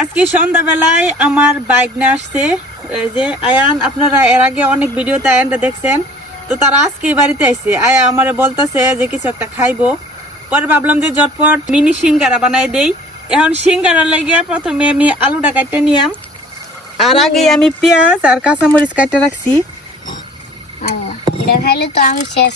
আজকে সন্ধ্যাবেলায় আমার বাইক নিয়ে আসছে এই যে আয়ান। আপনারা এর আগে অনেক ভিডিওতে আয়ানটা দেখছেন, তো তারা আজকে বাড়িতে আইছে। আয়া আমারে বলতেছে যে কিছু একটা খাইবো। পরে ভাবলাম যে ঝটপট মিনি সিঙ্গারা বানাই দেই। এখন সিঙ্গারা লাগিয়ে প্রথমে আমি আলুটা কাটতে নিলাম, আর আগে আমি পেঁয়াজ আর কাঁচামরিচ কাটতে রাখছি। এটা খাইলে তো আমি শেষ।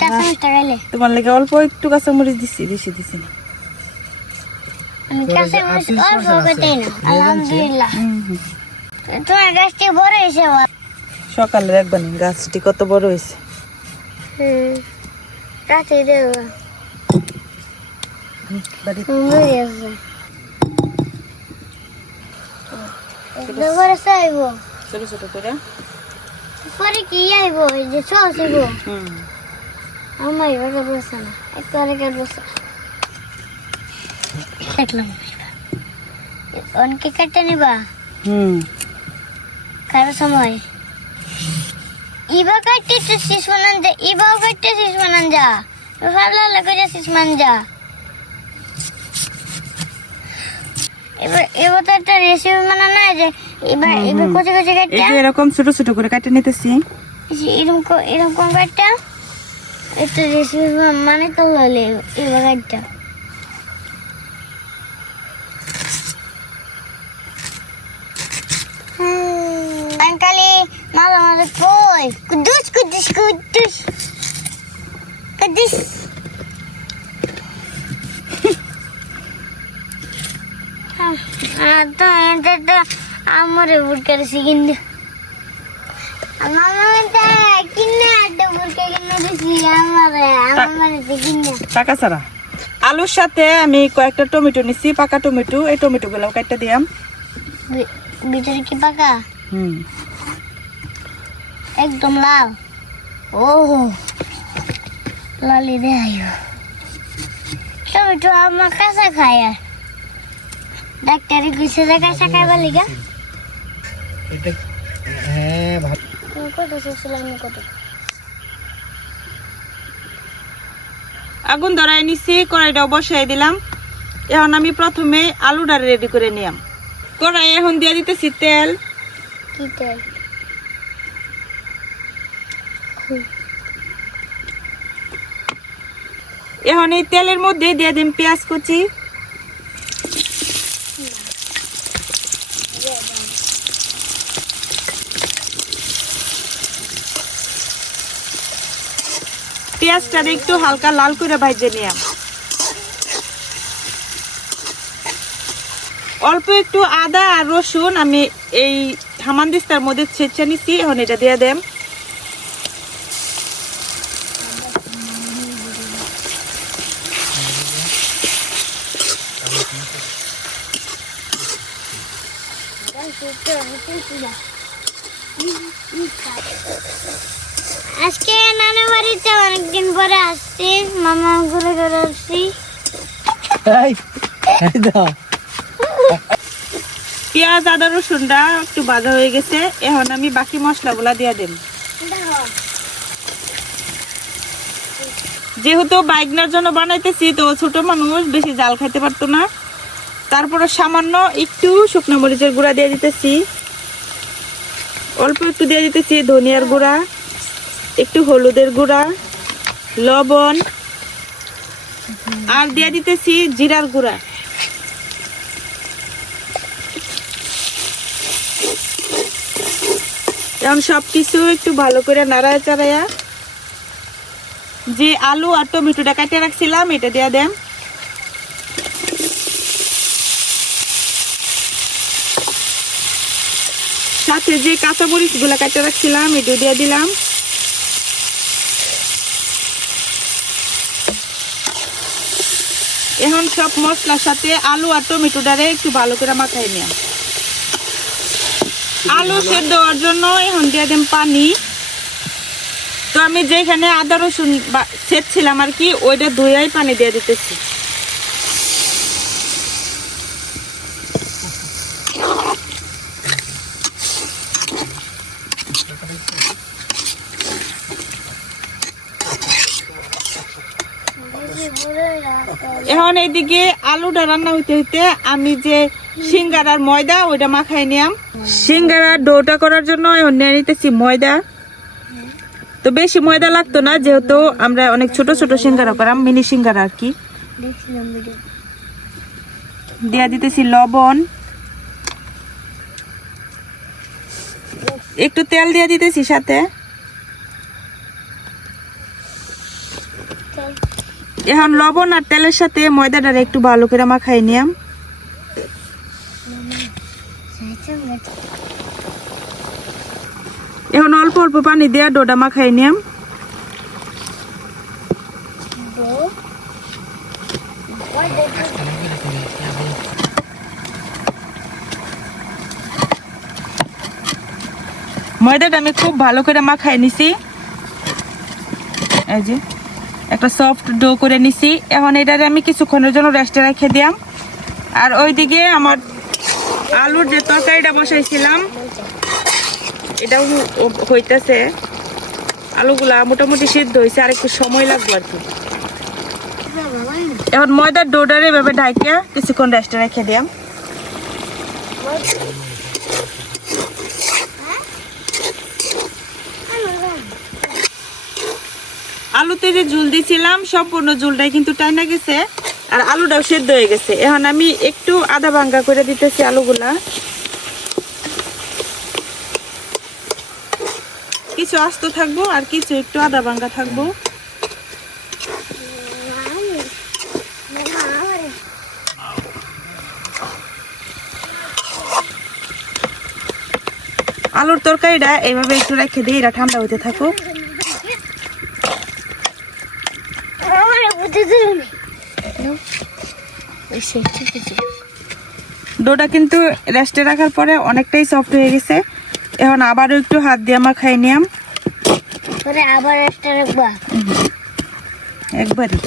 কাঁচামরিচটা খাইলে তোমার লাগে অল্প একটু কাঁচামরিচ দিছি, বেশি দিছি না। আমি কাঁচামরিচ অল্প কেটে না। আলহামদুলিল্লাহ। তোমার গাছটি বড় হয়েছে। সকালে দেখবেন গাছটি কত বড় হয়েছে। কাছে দেব ছোট ছোট করে পরে কি আইব যে চলছিল আমার এবার বসে না একটু আগে বসে দেখলাম অনেকে কেটে নিবা কারো সময় ইবা কাটতে তো শেষ বানান যা ইবাও কাটতে শেষ বানান যা ভালো লাগে শেষ মান যা এবার তো একটা রেসিপি বানানো না যে এবার কোচে কোচে কাটতে এরকম ছোট ছোট করে কাটে নিতেছি। এরকম কাটটা একটা রেসিপি মানে তো হলে এবার কাটটা আঙ্কালি মালা মালা কই কুদুস কুদুস কুদুস কুদুস তো এটা আমার বুড়কার সিগিন্দ মামাটা কিনে আড্ডা বুড়কা কিনে দিছি আমার কিনে টাকা ছাড়া। আলুর সাথে আমি কয়েকটা টমেটো নিছি, পাকা টমেটো। এই টমেটো গুলো কাটতে দিলাম। ভিতরে কি পাকা? একদম লাল। ও লালি দেয় টমেটো আমার কাঁচা খায়। ডাক্তারি কইছে যে কাঁচা খাইবার লিগা। হ্যাঁ কত শেষলাম কত আগুন ধরাই নিছি, কড়াইটাও বসাই দিলাম। এখন আমি প্রথমে আলুটা রেডি করে নিলাম। কড়াই এখন দিয়ে দিতেছি তেল। কি তেল? এখন এই তেলের মধ্যে দিয়ে দিন পেঁয়াজ কুচি, পেঁয়াজটা একটু হালকা লাল করে ভাজে নিলাম। অল্প একটু আদা আর রসুন আমি এই হামানদিস্তার মধ্যে ছেঁচে নিছি। এখন এটা দিয়ে দেম। আজকে নানা বাড়িতে অনেকদিন পরে আসছি, মামা ঘুরে ঘুরে আসছি। পেঁয়াজ আদা রসুনটা একটু ভাজা হয়ে গেছে। এখন আমি বাকি মশলাগুলা দিয়ে দেব। যেহেতু বাইগনার জন্য বানাইতেছি, তো ছোট মানুষ বেশি জাল খাইতে পারতো না। তারপরে সামান্য একটু শুকনো মরিচের গুঁড়া দিয়ে দিতেছি, অল্প একটু দিয়ে দিতেছি ধনিয়ার গুঁড়া, একটু হলুদের গুঁড়া, লবণ, আর দিয়ে দিতেছি জিরার গুঁড়া। এখন সবকিছু একটু ভালো করে নাড়ায় চাড়াইয়া যে আলু আর টমেটোটা কাটে রাখছিলাম এটা দিয়ে দেন। সাথে যে কাঁচা মরিচ গুলা কাটে রাখছিলাম এটা দিয়ে দিলাম। এখন সব মশলার সাথে আলু আর টমেটোটারে একটু ভালো করে মাখাই নিলাম। আলু সেদ্ধ হওয়ার জন্য এখন দিয়ে দেন পানি। তো আমি যেখানে আদা রসুন ছেঁচছিলাম আর কি, ওইটা ধুয়াই পানি দিয়ে দিতেছি। এখন এখন এইদিকে আলুটা রান্না হইতে হইতে আমি যে সিঙ্গারার ময়দা ওইটা মাখাই নিলাম। সিঙ্গারার ডোটা করার জন্য এখন নিয়ে নিতেছি ময়দা। তো বেশি ময়দা লাগতো না, যেহেতু আমরা অনেক ছোট ছোট সিঙ্গারা করাম, মিনি সিঙ্গারা আর কি। দিয়া দিতেছি লবণ, একটু তেল দিয়ে দিতেছি সাথে। এখন লবণ আর তেলের সাথে ময়দাটা একটু ভালো করে মাখাই নিয়াম। এখন অল্প অল্প পানি দিয়ে ডোটা মাখাই নিয়াম। ময়দাটা আমি খুব ভালো করে মাখাই নিছি, এই যে একটা সফট ডো করে নিছি। এখন এটারে আমি কিছুক্ষণের জন্য রেস্টে রেখে দিলাম। আর ওইদিকে আমার আলুর যে তরকারিটা বসাইছিলাম এটাও হইতেছে। আলুগুলা মোটামুটি সিদ্ধ হয়েছে, আর একটু সময় লাগবে আর কি। এখন ময়দার ডোটারে এভাবে ঢাকিয়া কিছুক্ষণ রেস্টে রেখে দিলাম। আলুতে যে ঝুল দিয়েছিলাম সম্পূর্ণ ঝুলটাই কিন্তু টাইনা গেছে, আর আলুটাও সেদ্ধ হয়ে গেছে। এখন আমি একটু আধা ভাঙ্গা করে দিতেছি আলুগুলা। কিছু আস্ত থাকবো আর কিছু একটু আধা ভাঙ্গা থাকবো। আলুর তরকারিটা এইভাবে একটু রেখে দিই, এটা ঠান্ডা হতে থাকুক। ডোটা কিন্তু রেস্টে রাখার পরে অনেকটাই সফট হয়ে গেছে। এখন আবারও একটু হাত দিয়ে মাখাই নিয়াম। আবার রেস্টে রাখবা একবারই।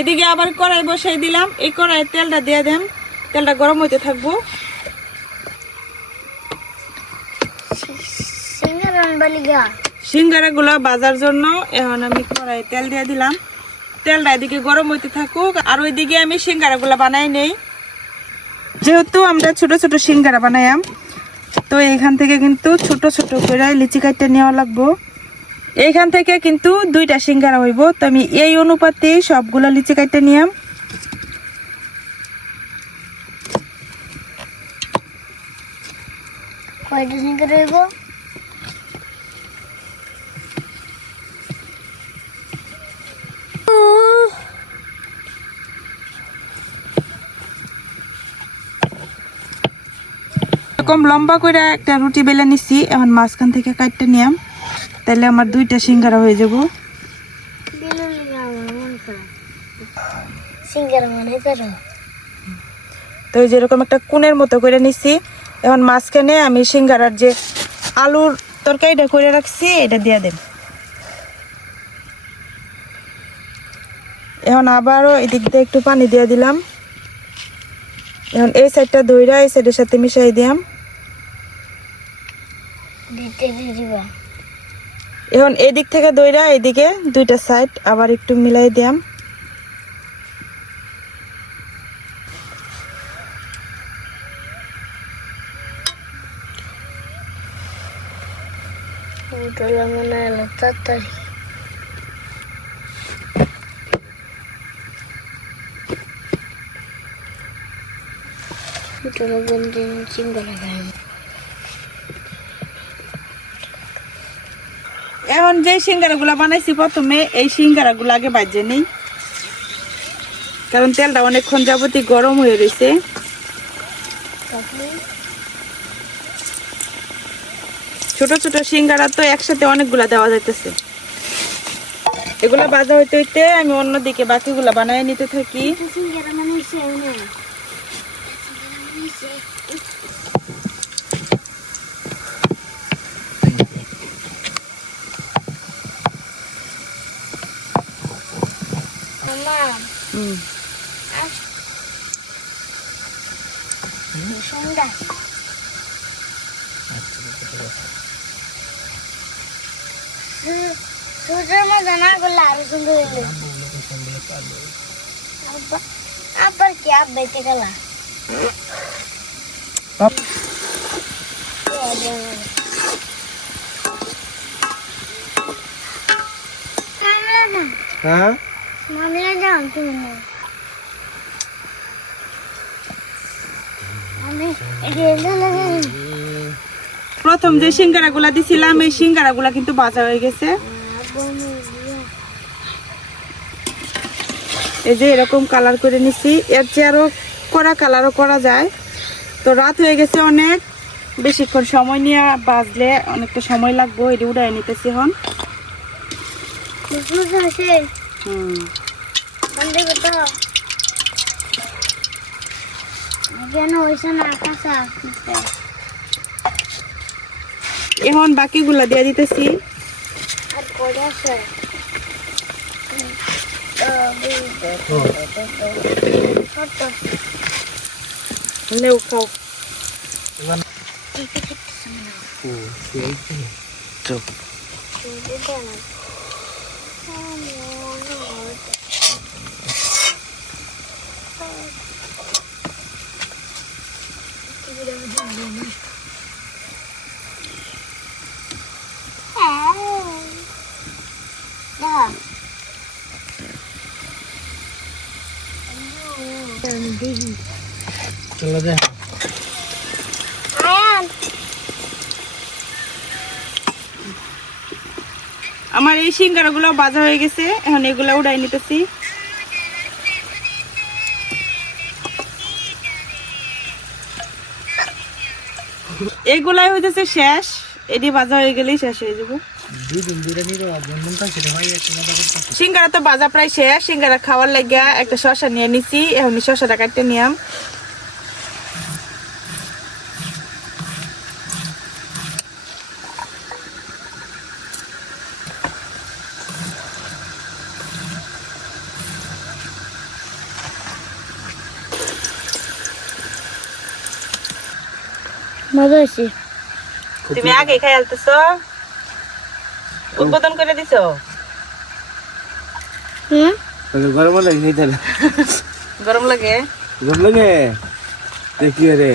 এদিকে আবার কড়াই বসাই দিলাম। এই কড়াই তেলটা দিয়ে দেন, তেলটা গরম হইতে থাকবো। সিঙ্গারা গুলা বাজার জন্য এখন আমি কড়াই তেল দিয়ে দিলাম। তেলটা এদিকে গরম হইতে থাকুক, আর ওইদিকে আমি সিঙ্গারা গুলা বানাই নেই। যেহেতু আমরা ছোট ছোট সিঙ্গারা বানাইম, তো এইখান থেকে কিন্তু ছোট ছোট করে লিচি কাটতে নেওয়া লাগবো। এইখান থেকে কিন্তু 2টা সিঙ্গারা হইব, তো আমি এই অনুপাতে সবগুলা লিচি কাটতে নিয়াম। কয়টা সিঙ্গারা হইব? এরকম লম্বা করে একটা রুটি বেলে নিছি। এখন মাঝখান থেকে কাটতে নিয়াম, তাহলে আমার 2টা সিঙ্গারা হয়ে যাব। তো যেরকম একটা কোণের মতো করে নিছি। এখন মাঝখানে আমি সিঙ্গারার যে আলুর তরকারিটা করে রাখছি এটা দিয়ে দেব। এখন আবারও এদিক দিয়ে একটু পানি দিয়ে দিলাম। এখন এই সাইডটা ধইরা এই সাইডের সাথে মিশাই দিলাম। এখন এদিক থেকে দইরা এদিকে 2টা সাইড আবার একটু মিলাই দিলাম। এখন যে সিঙ্গারা গুলা বানাইছি প্রথমে এই সিঙ্গারা গুলা আগে বাজে নেই, কারণ তেলটা অনেকক্ষণ যাবতই গরম হয়ে রয়েছে। ছোট ছোট সিঙ্গারা তো একসাথে অনেকগুলা দেওয়া যাইতেছে। এগুলা বাজা হইতে হইতে আমি অন্যদিকে বাকিগুলা বানাই নিতে থাকি। সুজের মজা না করলে আরো সুন্দর হইলে আবার কি আব্বাইতে গেলা হ্যাঁ মামলা যান তুমি না আমি রেলে লাগে প্রথম যে সিঙ্গারা গুলা দিছিলাম এই সিঙ্গারা গুলা কিন্তু ভাজা হয়ে গেছে। এই যে এরকম কালার করে নিছি, এর চেয়ে আরো কড়া কালারও করা যায়। তো রাত হয়ে গেছে অনেক, বেশিক্ষণ সময় নিয়ে বাজলে অনেকটা সময় লাগবো। এটি উড়াই নিতেছি এখন। দেখো তো কেন হয়েছে না কাঁচা এখন বাকিগুলা দিয়ে দিতেছি। আর করে আছে নেও খাও। চলো দে আমার এই সিঙ্গারা গুলো ভাজা হয়ে গেছে, এখন এগুলা উড়াই নিতেছি। এগুলাই হইতেছে শেষ, এটি ভাজা হয়ে গেলেই শেষ হয়ে যাবো। সিঙ্গারা তো ভাজা প্রায় শেষ। সিঙ্গারা খাওয়ার লাগিয়া একটা শসা নিয়ে নিছি, এখন শসাটা কাটতে নিয়াম। মজা হয়েছে তুমি আগে খাই আলতেছ, উদ্বোধন করে দিছ। গরম লাগে তাহলে গরম লাগে, গরম লাগে দেখি রে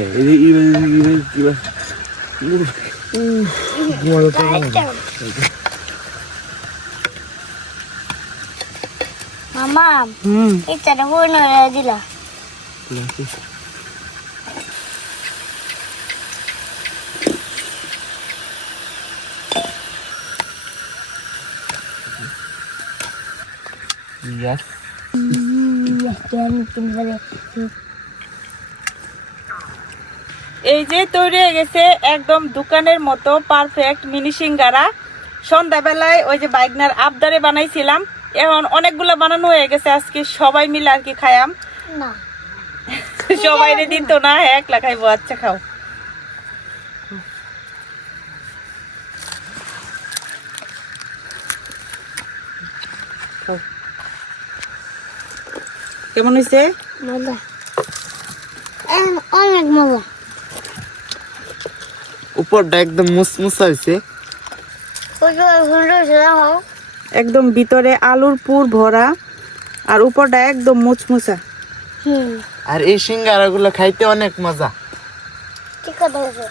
মামা এটা বই দিলা Yes. এই যে তৈরি হয়ে গেছে একদম দোকানের মতো পারফেক্ট মিনি সিঙ্গারা। সন্ধ্যাবেলায় ওই যে বাইকনার আবদারে বানাইছিলাম, এখন অনেকগুলো বানানো হয়ে গেছে। আজকে সবাই মিলে আর কি খায়াম না সবাই দিন তো না, একলা খাইবো। আচ্ছা খাও। কেমন হয়েছে? মজা অনেক মজা। উপরটা একদম মুসমুসা হয়েছে, একদম ভিতরে আলুর পুর ভরা আর উপরটা একদম মুচমুচা। আর এই সিঙ্গারা গুলো খাইতে অনেক মজা। ঠিক কথা বলছো।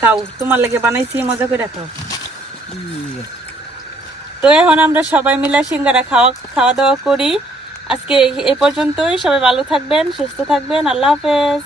খাও, তোমার লাগে বানাইছি, মজা করে খাও। তো এখন আমরা সবাই মিলে সিঙ্গারা খাওয়া দাওয়া করি। আজকে এই পর্যন্তই। সবাই ভালো থাকবেন, সুস্থ থাকবেন। আল্লাহ হাফেজ।